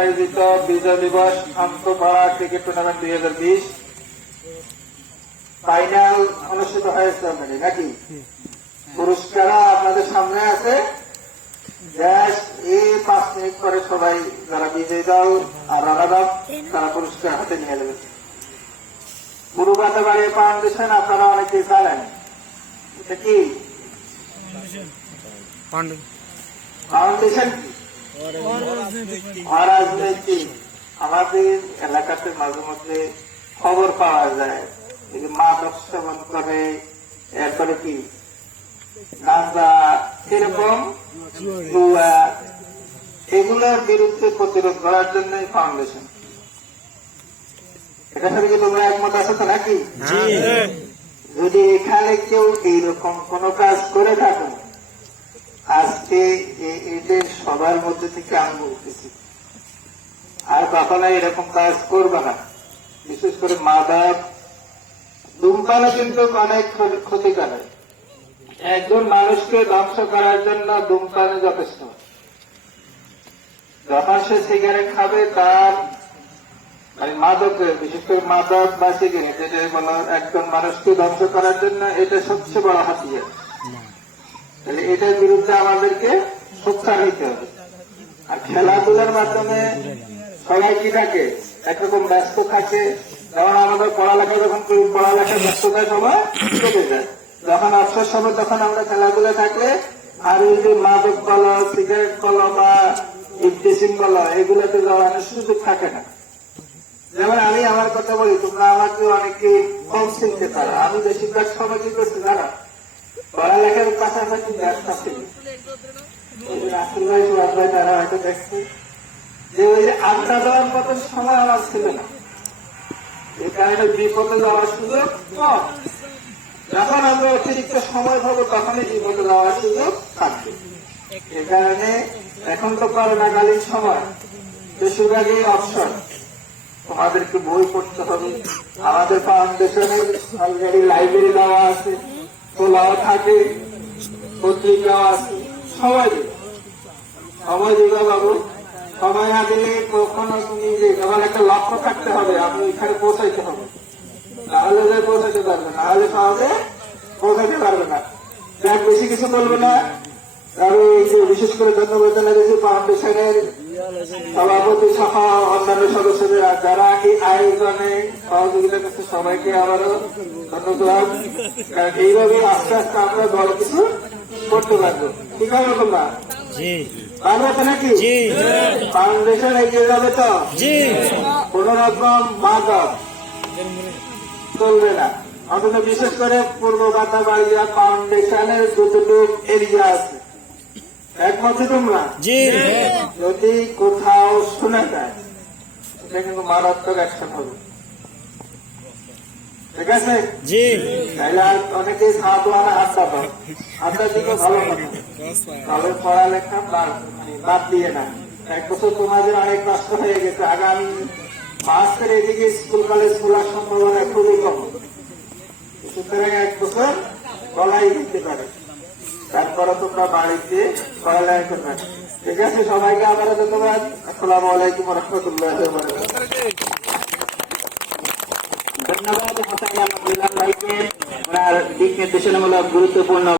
আয়োজিত বিজয় দিবস, আন্তঃপাড়া cricket tournament দুই হাজার বিশ। ফাইনাল অনুষ্ঠিত হয়েছে নাকি? পুরস্কার আপনাদের সামনে আছে। পরে সবাই যারা বিজয়ী দল আর রানা তারা পুরস্কার হাতে নিয়ে নেবে। পূর্বতবাড়ি ফাউন্ডেশন আপনারা অনেকেই জানেন। এটা কি? ফাউন্ডেশন অরাজনৈতিক আমাদের এলাকাতে মাঝে মধ্যে খবর পাওয়া যায় মাদক সেবন করে এরপরে কি গাঁজা এরকম জুয়া এগুলোর বিরুদ্ধে প্রতিরোধ করার জন্য ফাউন্ডেশন এটার সাথে কি তোমরা একমত আছো তো নাকি যদি এখানে কেউ এইরকম কোন কাজ করে এ- এদের সবার মধ্যে থেকে আমি বলতেছি আর কখনো এরকম কাজ করবে না। বিশেষ করে মাদক ধূমপানও কিন্তু অনেক ক্ষ- ক্ষতিকারক একজন মানুষকে ধ্বংস করার জন্য ধূমপান যথেষ্ট। যখন সে সিগারেট খাবে, তার মানে মাদক, বিশেষ করে মাদক বা সিগারেট এটা কোনো একজন মানুষকে ধ্বংস করার জন্য এটা সবচেয়ে বড় হাতিয়ার। তাহলে এটার বিরুদ্ধে আমাদেরকে হবে আর খেলাধুলার মাধ্যমে সবাই কি থাকে? একরকম ব্যস্ত থাকে। যেমন আমাদের পড়ালেখা যখন করি পড়ালেখার ব্যস্ততার সময় কেটে যায়। যখন অবসর সময় তখন আমরা খেলাধুলা থাকলে আর ওই যে মাদক বলো, সিগারেট বলো বা ইফটিসিং বলো, এগুলোতে যাওয়ার সুযোগ থাকে না। যেমন আমি আমার কথা বলি, তোমরা আমাকে অনেকে কম চিনতে পারো। আমি বেশিরভাগ সময় কি করছি, জানো? পড়ালেখার পাশাপাশি ব্যস্ত ছিল যখন আমরা অতিরিক্ত সময় পাবো তখনই বিপদে যাওয়ার সুযোগ থাকবে এ কারণে এখন তো করোনাকালীন সময় বেশিরভাগই অবসর তোমাদেরকে বই পড়তে হবে আমাদের ফাউন্ডেশনের অলরেডি লাইব্রেরি দেওয়া আছে খোলাও থাকে পত্রিকাও আছে দেবে সময় দিবে বাবু। সময় না দিলে কখনো আমার একটা লক্ষ্য থাকতে হবে, আপনি এখানে পৌঁছাইতে হবে। তাহলে যে পৌঁছাতে পারবে না তাহলে সহজে পৌঁছাতে পারবে না। যাক, বেশি কিছু বলবে না। আমি বিশেষ করে ধন্যবাদ জানাচ্ছি ফাউন্ডেশনের সভাপতি সহ অন্যান্য সদস্যদের যারা এই আয়োজনে সহযোগিতা করছে, সবাইকে আবারও ধন্যবাদ। কারণ এইভাবে আস্তে আস্তে আমরা বড় কিছু করতে পারব। ঠিক আছে তোমরা? পারবে তো নাকি? ফাউন্ডেশন এগিয়ে যাবে তো? কোন রকম মাদক। চলবে না। অথচ বিশেষ করে পূর্ব বাতাবাড়িয়া ফাউন্ডেশনের যতটুকু এরিয়া আছে। একমত তোমরা? যদি কোথাও শোনা যায় এটা কিন্তু মারাত্মক অ্যাকশন হবে। ঠিক আছে? জি। তাহলে আর অনেকেই সাধুয়ানা আড্ডা পায় আড্ডার দিকে ভালো তবে পড়ালেখা বাদ দিয়ে না। এক বছর তোমাদের অনেক নষ্ট হয়ে গেছে। আগামী মাসের এদিকে স্কুল কলেজ খোলার সম্ভাবনা খুবই কম। সুতরাং এক বছর গলাই দিতে পারে। তারপরে তোমরা বাড়িতে পড়ালেখা করবে। ঠিক আছে সবাইকে আবারও ধন্যবাদ। আসসালামু আলাইকুম রহমতুল্লাহ ধন্যবাদ। হাসান আলহামদুলিল্লাহ ভাইকে ওনার দিক নির্দেশনামূলক গুরুত্বপূর্ণ